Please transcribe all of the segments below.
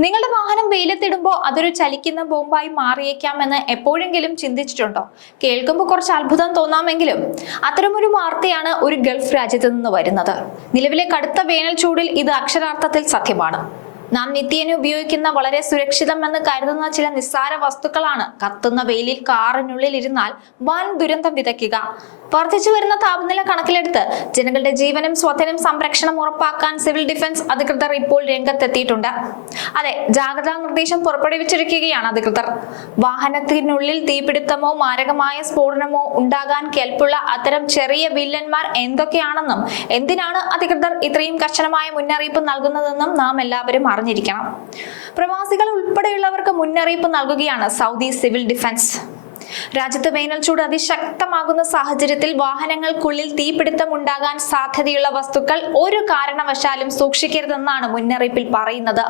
നിങ്ങളുടെ വാഹനം വെയിലത്തിടുമ്പോൾ അതൊരു ചലിക്കുന്ന ബോംബായി മാറിയേക്കാമെന്ന് എപ്പോഴെങ്കിലും ചിന്തിച്ചിട്ടുണ്ടോ? കേൾക്കുമ്പോൾ കുറച്ച് അത്ഭുതം തോന്നാമെങ്കിലും അത്തരമൊരു വാർത്തയാണ് ഒരു ഗൾഫ് രാജ്യത്ത് നിന്ന് വരുന്നത്. നിലവിലെ കടുത്ത വേനൽ ചൂടിൽ ഇത് അക്ഷരാർത്ഥത്തിൽ സത്യമാണ്. നാം നിത്യേന ഉപയോഗിക്കുന്ന വളരെ സുരക്ഷിതമെന്ന് കരുതുന്ന ചില നിസ്സാര വസ്തുക്കളാണ് കത്തുന്ന വെയിലിൽ കാറിനുള്ളിൽ ഇരുന്നാൽ വൻ ദുരന്തം വിതയ്ക്കുക. വർദ്ധിച്ചു വരുന്ന താപനില കണക്കിലെടുത്ത് ജനങ്ങളുടെ ജീവനും സ്വത്തിനും സംരക്ഷണം ഉറപ്പാക്കാൻ സിവിൽ ഡിഫൻസ് അധികൃതർ ഇപ്പോൾ രംഗത്തെത്തിയിട്ടുണ്ട്. അതെ, ജാഗ്രതാ നിർദ്ദേശം പുറപ്പെടുവിച്ചിരിക്കുകയാണ് അധികൃതർ. വാഹനത്തിനുള്ളിൽ തീപിടുത്തമോ മാരകമായ സ്ഫോടനമോ ഉണ്ടാകാൻ കെൽപ്പുള്ള അത്തരം ചെറിയ വില്ലന്മാർ എന്തൊക്കെയാണെന്നും എന്തിനാണ് അധികൃതർ ഇത്രയും കർശനമായ മുന്നറിയിപ്പ് നൽകുന്നതെന്നും നാം എല്ലാവരും അറിഞ്ഞിരിക്കണം. പ്രവാസികൾ ഉൾപ്പെടെയുള്ളവർക്ക് മുന്നറിയിപ്പ് നൽകുകയാണ് സൗദി സിവിൽ ഡിഫൻസ്. രാജ്യത്ത് വേനൽ ചൂട് അതിശക്തമാകുന്ന സാഹചര്യത്തിൽ വാഹനങ്ങൾക്കുള്ളിൽ തീപിടുത്തം ഉണ്ടാകാൻ സാധ്യതയുള്ള വസ്തുക്കൾ ഒരു കാരണവശാലും സൂക്ഷിക്കരുതെന്നാണ് മുന്നറിയിപ്പിൽ പറയുന്നത്.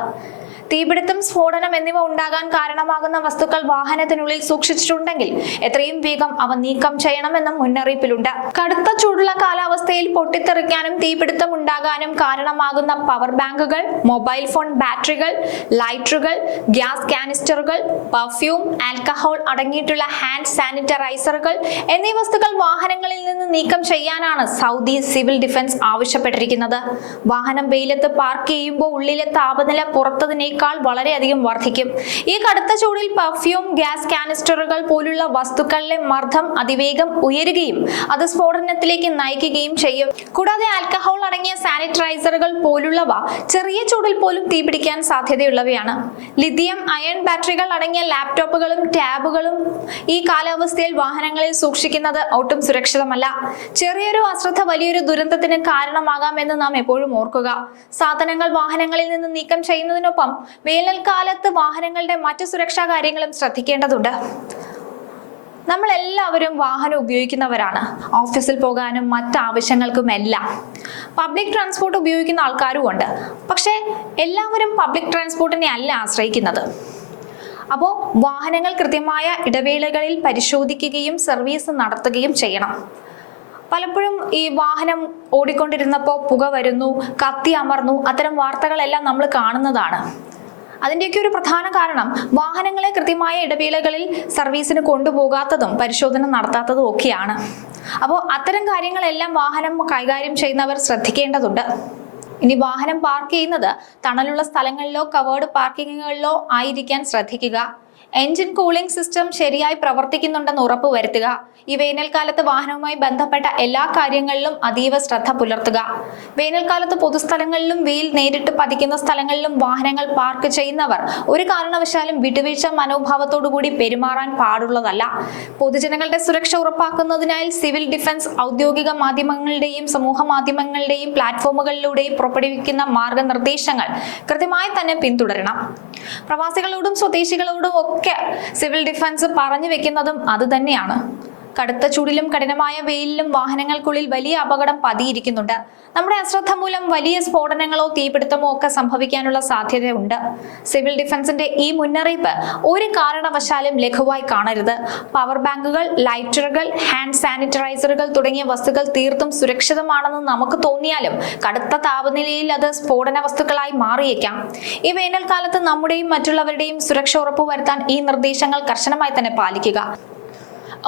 തീപിടുത്തം, സ്ഫോടനം എന്നിവ ഉണ്ടാകാൻ കാരണമാകുന്ന വസ്തുക്കൾ വാഹനത്തിനുള്ളിൽ സൂക്ഷിച്ചിട്ടുണ്ടെങ്കിൽ എത്രയും വേഗം അവ നീക്കം ചെയ്യണമെന്നും മുന്നറിയിപ്പിലുണ്ട്. കടുത്ത ചൂടുള്ള കാലാവസ്ഥയിൽ പൊട്ടിത്തെറിക്കാനും തീപിടുത്തം ഉണ്ടാകാനും കാരണമാകുന്ന പവർ ബാങ്കുകൾ, മൊബൈൽ ഫോൺ ബാറ്ററികൾ, ലൈറ്ററുകൾ, ഗ്യാസ് കാനിസ്റ്ററുകൾ, പെർഫ്യൂം, ആൽക്കഹോൾ അടങ്ങിയിട്ടുള്ള ഹാൻഡ് സാനിറ്റൈസറുകൾ എന്നീ വസ്തുക്കൾ വാഹനങ്ങളിൽ നിന്ന് നീക്കം ചെയ്യാനാണ് സൗദി സിവിൽ ഡിഫൻസ് ആവശ്യപ്പെട്ടിരിക്കുന്നത്. വാഹനം വെയിലത്ത് പാർക്ക് ചെയ്യുമ്പോൾ ഉള്ളിലെ താപനില പുറത്തതിനേക്കാൾ വളരെയധികം വർദ്ധിക്കും. ഈ കടുത്ത ചൂടിൽ പെർഫ്യൂം, ഗ്യാസ് കാനിസ്റ്ററുകൾ പോലുള്ള വസ്തുക്കളിലെ മർദ്ദം അതിവേഗം ഉയരുകയും അത് സ്ഫോടനത്തിലേക്ക് നയിക്കുകയും ചെയ്യും. കൂടാതെ ആൽക്കഹോൾ അടങ്ങിയ സാനിറ്റൈസറുകൾ പോലുള്ളവ ചെറിയ ചൂടിൽ പോലും തീപിടിക്കാൻ സാധ്യതയുള്ളവയാണ്. ലിഥിയം അയൺ ബാറ്ററികൾ അടങ്ങിയ ലാപ്ടോപ്പുകളും ടാബുകളും ഈ കാലാവസ്ഥയിൽ വാഹനങ്ങളിൽ സൂക്ഷിക്കുന്നത് ഒട്ടും സുരക്ഷിതമല്ല. ചെറിയൊരു അശ്രദ്ധ വലിയൊരു ദുരന്തത്തിന് കാരണമാകാമെന്ന് നാം എപ്പോഴും ഓർക്കുക. സാധനങ്ങൾ വാഹനങ്ങളിൽ നിന്ന് നീക്കം ചെയ്യുന്നതിനൊപ്പം വേനൽക്കാലത്ത് വാഹനങ്ങളുടെ മറ്റു സുരക്ഷാ കാര്യങ്ങളും ശ്രദ്ധിക്കേണ്ടതുണ്ട്. നമ്മൾ എല്ലാവരും വാഹനം ഉപയോഗിക്കുന്നവരാണ്. ഓഫീസിൽ പോകാനും മറ്റാവശ്യങ്ങൾക്കുമെല്ലാം പബ്ലിക് ട്രാൻസ്പോർട്ട് ഉപയോഗിക്കുന്ന ആൾക്കാരും ഉണ്ട്. പക്ഷേ എല്ലാവരും പബ്ലിക് ട്രാൻസ്പോർട്ടിനെ അല്ല ആശ്രയിക്കുന്നത്. അപ്പോൾ വാഹനങ്ങൾ കൃത്യമായ ഇടവേളകളിൽ പരിശോധിക്കുകയും സർവീസ് നടത്തുകയും ചെയ്യണം. പലപ്പോഴും ഈ വാഹനം ഓടിക്കൊണ്ടിരുന്നപ്പോൾ പുക വരുന്നു, കത്തി അമർന്നു, അത്തരം വാർത്തകളെല്ലാം നമ്മൾ കാണുന്നതാണ്. അതിൻ്റെയൊക്കെ ഒരു പ്രധാന കാരണം വാഹനങ്ങളെ കൃത്യമായ ഇടവേളകളിൽ സർവീസിന് കൊണ്ടുപോകാത്തതും പരിശോധന നടത്താത്തതും ഒക്കെയാണ്. അപ്പോൾ അത്തരം കാര്യങ്ങളെല്ലാം വാഹനം കൈകാര്യം ചെയ്യുന്നവർ ശ്രദ്ധിക്കേണ്ടതുണ്ട്. ഇനി വാഹനം പാർക്ക് ചെയ്യുന്നത് തണലുള്ള സ്ഥലങ്ങളിലോ കവേർഡ് പാർക്കിങ്ങുകളിലോ ആയിരിക്കാൻ ശ്രദ്ധിക്കുക. എൻജിൻ കൂളിംഗ് സിസ്റ്റം ശരിയായി പ്രവർത്തിക്കുന്നുണ്ടെന്ന് ഉറപ്പുവരുത്തുക. ഈ വേനൽക്കാലത്ത് വാഹനവുമായി ബന്ധപ്പെട്ട എല്ലാ കാര്യങ്ങളിലും അതീവ ശ്രദ്ധ പുലർത്തുക. വേനൽക്കാലത്ത് പൊതുസ്ഥലങ്ങളിലും വെയിൽ നേരിട്ട് പതിക്കുന്ന സ്ഥലങ്ങളിലും വാഹനങ്ങൾ പാർക്ക് ചെയ്യുന്നവർ ഒരു കാരണവശാലും വിട്ടുവീഴ്ച മനോഭാവത്തോടുകൂടി പെരുമാറാൻ പാടുള്ളതല്ല. പൊതുജനങ്ങളുടെ സുരക്ഷ ഉറപ്പാക്കുന്നതിനായി സിവിൽ ഡിഫൻസ് ഔദ്യോഗിക മാധ്യമങ്ങളുടെയും സമൂഹ മാധ്യമങ്ങളുടെയും പ്ലാറ്റ്ഫോമുകളിലൂടെയും പുറപ്പെടുവിക്കുന്ന മാർഗനിർദ്ദേശങ്ങൾ കൃത്യമായി തന്നെ പിന്തുടരണം. പ്രവാസികളോടും സ്വദേശികളോടും ഒക്കെ സിവിൽ ഡിഫൻസ് പറഞ്ഞു വെക്കുന്നതും അത് തന്നെയാണ്. കടുത്ത ചൂടിലും കഠിനമായ വെയിലിലും വാഹനങ്ങൾക്കുള്ളിൽ വലിയ അപകടം പതിയിരിക്കുന്നുണ്ട്. നമ്മുടെ അശ്രദ്ധ മൂലം വലിയ സ്ഫോടനങ്ങളോ തീപിടുത്തമോ ഒക്കെ സംഭവിക്കാനുള്ള സാധ്യതയുണ്ട്. സിവിൽ ഡിഫൻസിന്റെ ഈ മുന്നറിയിപ്പ് ഒരു കാരണവശാലും ലഘുവായി കാണരുത്. പവർ ബാങ്കുകൾ, ലൈറ്ററുകൾ, ഹാൻഡ് സാനിറ്റൈസറുകൾ തുടങ്ങിയ വസ്തുക്കൾ തീർത്തും സുരക്ഷിതമാണെന്ന് നമുക്ക് തോന്നിയാലും കടുത്ത താപനിലയിൽ അത് സ്ഫോടന വസ്തുക്കളായി മാറിയേക്കാം. ഈ വേനൽക്കാലത്ത് നമ്മുടെയും മറ്റുള്ളവരുടെയും സുരക്ഷ ഉറപ്പുവരുത്താൻ ഈ നിർദ്ദേശങ്ങൾ കർശനമായി തന്നെ പാലിക്കുക.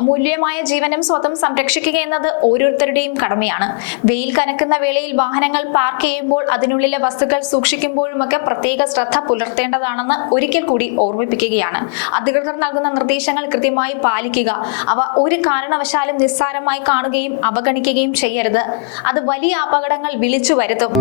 അമൂല്യമായ ജീവനും സ്വത്തും സംരക്ഷിക്കുക എന്നത് ഓരോരുത്തരുടെയും കടമയാണ്. വെയിൽ കനക്കുന്ന വേളയിൽ വാഹനങ്ങൾ പാർക്ക് ചെയ്യുമ്പോൾ അതിനുള്ളിലെ വസ്തുക്കൾ സൂക്ഷിക്കുമ്പോഴുമൊക്കെ പ്രത്യേക ശ്രദ്ധ പുലർത്തേണ്ടതാണെന്ന് ഒരിക്കൽ കൂടി ഓർമ്മിപ്പിക്കുകയാണ്. അധികൃതർ നൽകുന്ന നിർദ്ദേശങ്ങൾ കൃത്യമായി പാലിക്കുക. അവ ഒരു കാരണവശാലും നിസ്സാരമായി കാണുകയും അവഗണിക്കുകയും ചെയ്യരുത്. അത് വലിയ അപകടങ്ങൾ വിളിച്ചു വരുത്തും.